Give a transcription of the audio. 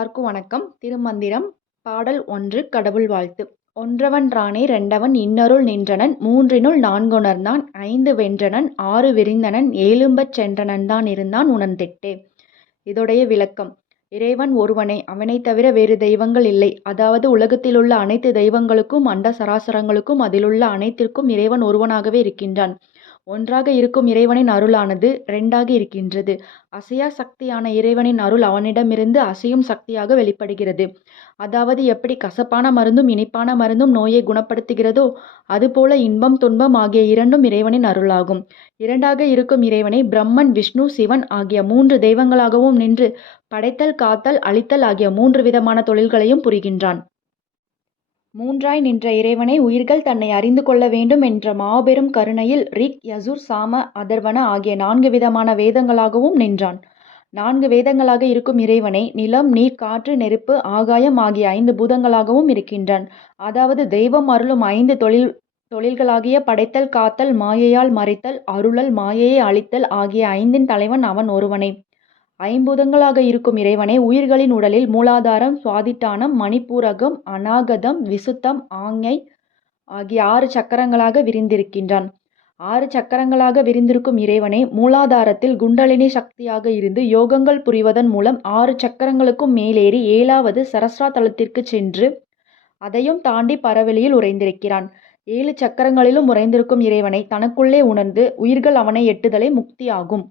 எல்லாருக்கும் வணக்கம். திருமந்திரம் பாடல் 1 கடவுள் வாழ்த்து. ஒன்றவன்றானே ரெண்டவன் இன்னருள் நின்றனன் மூன்றினுள் நான்குணர்ந்தான் ஐந்து வென்றனன் ஆறு விரிந்தனன் ஏழும்பச் சென்றனன்தான் இருந்தான் உணர்ந்திட்டே. இதோடைய விளக்கம்: இறைவன் ஒருவனே, அவனைத் தவிர வேறு தெய்வங்கள் இல்லை. அதாவது உலகத்திலுள்ள அனைத்து தெய்வங்களுக்கும் அண்ட சராசரங்களுக்கும் அதிலுள்ள அனைத்திற்கும் இறைவன் ஒருவனாகவே இருக்கின்றான். ஒன்றாக இருக்கும் இறைவனின் அருளானது இரண்டாக இருக்கின்றது. அசையா சக்தியான இறைவனின் அருள் அவனிடமிருந்து அசையும் சக்தியாக வெளிப்படுகிறது. அதாவது எப்படி கசப்பான மருந்தும் இனிப்பான மருந்தும் நோயை குணப்படுத்துகிறதோ அதுபோல இன்பம் துன்பம் ஆகிய இரண்டும் இறைவனின் அருளாகும். இரண்டாக இருக்கும் இறைவனை பிரம்மன் விஷ்ணு சிவன் ஆகிய 3 தெய்வங்களாகவும் நின்று படைத்தல் காத்தல் அழித்தல் ஆகிய 3 விதமான தொழில்களையும் புரிகின்றான். மூன்றாய் நின்ற இறைவனை உயிர்கள் தன்னை அறிந்து கொள்ள வேண்டும் என்ற மாபெரும் கருணையில் ரிக் யசுர் சாம அதர்வன ஆகிய 4 விதமான வேதங்களாகவும் நின்றான். 4 வேதங்களாக இருக்கும் இறைவனை நிலம் நீர் காற்று நெருப்பு ஆகாயம் ஆகிய 5 பூதங்களாகவும் இருக்கின்றான். அதாவது தெய்வம் அருளும் 5 தொழில்களாகிய படைத்தல் காத்தல் மாயையால் மறைத்தல் அருளல் மாயையை அழித்தல் ஆகிய 5 தலைவன் அவன் ஒருவனே. ஐம்பூதங்களாக இருக்கும் இறைவனை உயிர்களின் உடலில் மூலாதாரம் சுவாதிட்டானம் மணிப்பூரகம் அநாகதம் விசுத்தம் ஆஞ்ஞை ஆகிய 6 சக்கரங்களாக விரிந்திருக்கின்றான். 6 சக்கரங்களாக விரிந்திருக்கும் இறைவனை மூலாதாரத்தில் குண்டலினி சக்தியாக இருந்து யோகங்கள் புரிவதன் மூலம் 6 சக்கரங்களுக்கும் மேலேறி 7வது சரஸ்ரா தலத்திற்கு சென்று அதையும் தாண்டி பரவெளியில் உறைந்திருக்கிறான். 7 சக்கரங்களிலும் உறைந்திருக்கும் இறைவனை தனக்குள்ளே உணர்ந்து உயிர்கள் அவனை எட்டுதலே முக்தி ஆகும்.